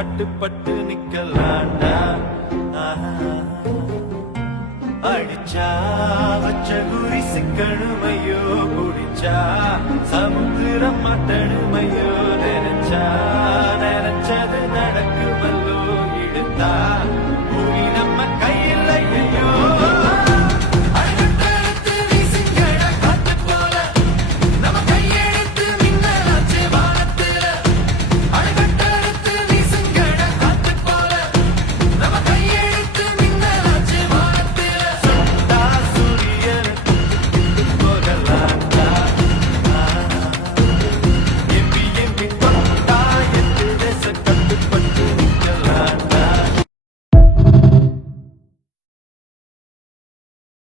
கட்டுப்பட்டு நிக்கலாண்டா. அடிச்சா வச்ச குறி சிக்கணுமையோ, குடிச்சா சமுத்திரம் மாட்டணுமையோ, நினைச்சா நினைச்சது நடக்குமல்லோ, இழுத்தா